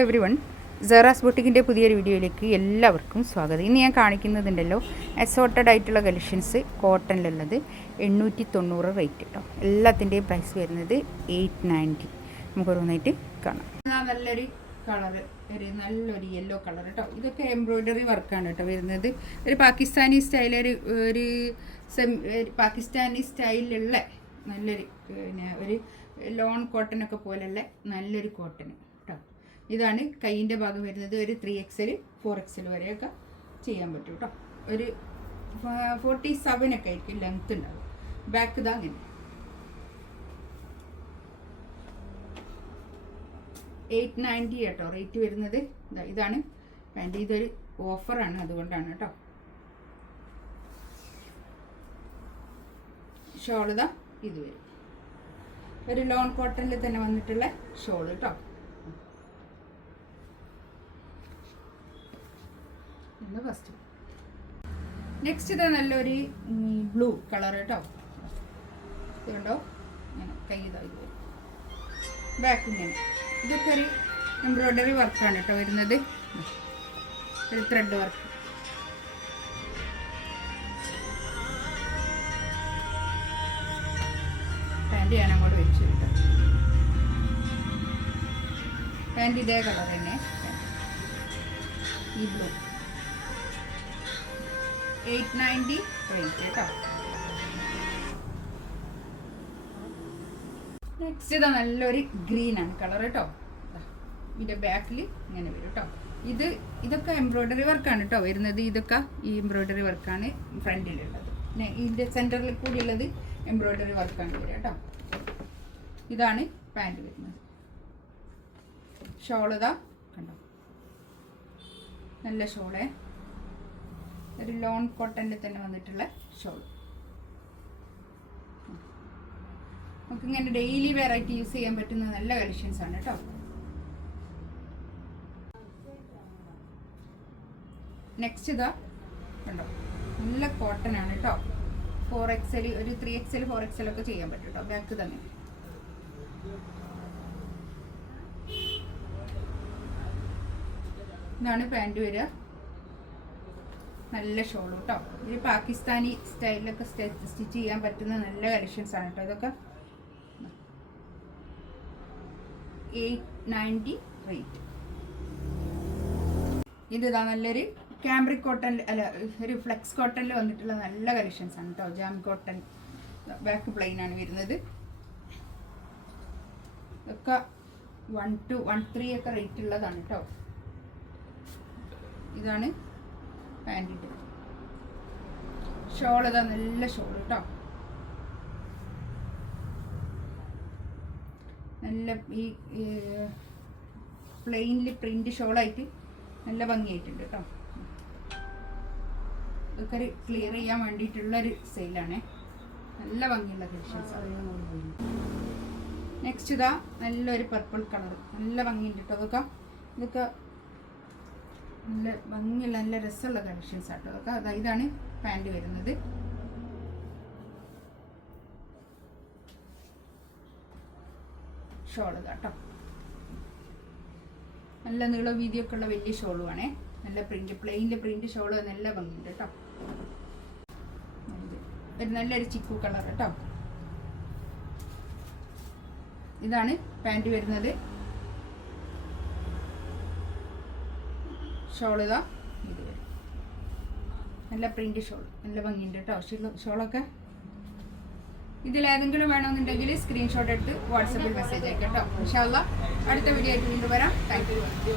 Every one, സെറാസ് ബൊട്ടിക്കിൻ്റെ പുതിയൊരു വീഡിയോയിലേക്ക് എല്ലാവർക്കും സ്വാഗതം. ഇന്ന് ഞാൻ കാണിക്കുന്നതുണ്ടല്ലോ അസോർട്ടഡ് ആയിട്ടുള്ള കളക്ഷൻസ് കോട്ടണിലുള്ളത് 890 റേറ്റ് കേട്ടോ. എല്ലാത്തിൻ്റെയും പ്രൈസ് വരുന്നത് 890. നമുക്ക് ഓരോന്നായിട്ട് കാണാം. നല്ലൊരു കളറ്, നല്ലൊരു യെല്ലോ കളർ കേട്ടോ. ഇതൊക്കെ എംബ്രോയ്ഡറി വർക്കാണ് കേട്ടോ വരുന്നത്. ഒരു പാകിസ്ഥാനി സ്റ്റൈൽ, ഒരു പാകിസ്ഥാനി സ്റ്റൈലിലുള്ള നല്ലൊരു ഒരു ലോൺ കോട്ടനൊക്കെ പോലുള്ള നല്ലൊരു കോട്ടൺ കേട്ടോ. ഇതാണ് കൈയിൻ്റെ ഭാഗം വരുന്നത്. ഒരു 3XL 4XL വരെയൊക്കെ ചെയ്യാൻ പറ്റും കേട്ടോ. ഒരു 47 ഒക്കെ ആയിരിക്കും ലെങ്ത് ഉണ്ടാവും. ബാക്ക് ഇതാ അങ്ങനെ 890 കേട്ടോ റേറ്റ് വരുന്നത്. ഇതാണ് പാൻറ്റ്. ഇതൊരു ഓഫറാണ്, അതുകൊണ്ടാണ് കേട്ടോ. ഷോൾ ഇതാ ഇത് വരും. ഒരു ലോൺ കോട്ടണിൽ തന്നെ വന്നിട്ടുള്ള ഷോൾ കേട്ടോ. ഫസ്റ്റ് നെക്സ്റ്റ് ഇതാ നല്ലൊരു ബ്ലൂ കളർ കേട്ടോ. ഇതുണ്ടോ ഇങ്ങനെ കൈ ഇതാ ഇത് വരും. ബാക്ക് ഇങ്ങനെ. ഇതൊക്കെ ഒരു എംബ്രോയ്ഡറി വർക്കാണ് കേട്ടോ വരുന്നത്. ഒരു ത്രെഡ് വർക്ക്. പാൻറ് ഞാൻ അങ്ങോട്ട് വെച്ചു കേട്ടോ. പാൻറ് ഇതേ കളർ തന്നെ, ഈ ബ്ലൂ. 890 റേറ്റ് കേട്ടോ. നെക്സ്റ്റ് ഇതാ നല്ലൊരു ഗ്രീൻ ആണ് കളർ കേട്ടോ. ഇതിൻ്റെ ബാക്കിൽ ഇങ്ങനെ വരും കേട്ടോ. ഇതൊക്കെ എംബ്രോയ്ഡറി വർക്കാണ് കേട്ടോ വരുന്നത്. ഇതൊക്കെ ഈ എംബ്രോയ്ഡറി വർക്കാണ് ഫ്രണ്ടിലുള്ളത്. പിന്നെ ഇതിൻ്റെ സെൻറ്ററിൽ കൂടിയുള്ളത് എംബ്രോയ്ഡറി വർക്കാണ് വരിക കേട്ടോ. ഇതാണ് പാൻറ് വരുന്നത്. ഷോൾ ഇതാ കണ്ടോ, നല്ല ഷോളെ. ഒരു ലോൺ കോട്ടണിൽ തന്നെ വന്നിട്ടുള്ള ഷോൾ. നമുക്കിങ്ങനെ ഡെയിലി വെറൈറ്റി യൂസ് ചെയ്യാൻ പറ്റുന്ന നല്ല കളക്ഷൻസ് ആണ് കേട്ടോ. നെക്സ്റ്റ് ഇതാ കണ്ടോ, നല്ല കോട്ടൺ ആണ് കേട്ടോ. 4XL, ഒരു 3XL 4XL ഒക്കെ ചെയ്യാൻ പറ്റും കേട്ടോ. ബാക്ക് തന്നെ ഇതാണ് പാൻറ് വരിക. നല്ല ഷോൾ കേട്ടോ. ഇത് പാകിസ്ഥാനി സ്റ്റൈലിലൊക്കെ സ്റ്റിച്ച് ചെയ്യാൻ പറ്റുന്ന നല്ല കളക്ഷൻസ് ആണ് കേട്ടോ. ഇതൊക്കെ 890 റേറ്റ്. ഇതാ നല്ലൊരു ക്യാമ്പ്രിക് കോട്ടൺ, അല്ല ഒരു ഫ്ലെക്സ് കോട്ടണിൽ വന്നിട്ടുള്ള നല്ല കളക്ഷൻസ് ആണ് കേട്ടോ. Jam cotton. ബാക്ക് പ്ലെയിൻ ആണ് വരുന്നത്. ഇതൊക്കെ 113 ഒക്കെ റേറ്റ് ഉള്ളതാണ് കേട്ടോ. ഇതാണ് പാൻറ്റിൻ്റെ ഷോൾ. ഇതാ നല്ല ഷോൾ കേട്ടോ. നല്ല ഈ പ്ലെയിനിൽ പ്രിന്റ് ഷോളായിട്ട് നല്ല ഭംഗിയായിട്ടുണ്ട് കേട്ടോ. ഇതൊക്കെ ഒരു ക്ലിയർ ചെയ്യാൻ വേണ്ടിയിട്ടുള്ളൊരു സെയിലാണേ. നല്ല ഭംഗിയുള്ള കളക്ഷൻസ്. നെക്സ്റ്റ് ഇതാ നല്ലൊരു പർപ്പിൾ കളർ, നല്ല ഭംഗിയുണ്ട് കേട്ടോ. ഇതൊക്കെ നല്ല ഭംഗിയുള്ള നല്ല രസമുള്ള കളക്ഷൻസ് ആട്ടോ. അതൊക്കെ ഇതാണ് പാൻറ് വരുന്നത്. ഷോള് കേട്ടോ. നല്ല നീള വീതിയൊക്കെ ഉള്ള വലിയ ഷോളുമാണേ. നല്ല പ്രിന്റ്, പ്ലെയിനിൽ പ്രിന്റ് ഷോള് നല്ല ഭംഗിയുണ്ട് കേട്ടോ. ഒരു നല്ലൊരു ചിക്കു കളർ കേട്ടോ. ഇതാണ് പാൻറ് വരുന്നത്. ഷോൾ ഇതാ ഇത് വരും. നല്ല പ്രിന്റ് ഷോൾ, നല്ല ഭംഗിയുണ്ട് കേട്ടോ ഷോളൊക്കെ. ഇതിലേതെങ്കിലും വേണമെന്നുണ്ടെങ്കിൽ സ്ക്രീൻഷോട്ട് എടുത്ത് വാട്സപ്പിൽ മെസ്സേജ് അയക്കാം കേട്ടോ. ഇൻഷാ അല്ലാഹ് അടുത്ത വീഡിയോ ആയിട്ട് വീണ്ടും വരാം. Thank you.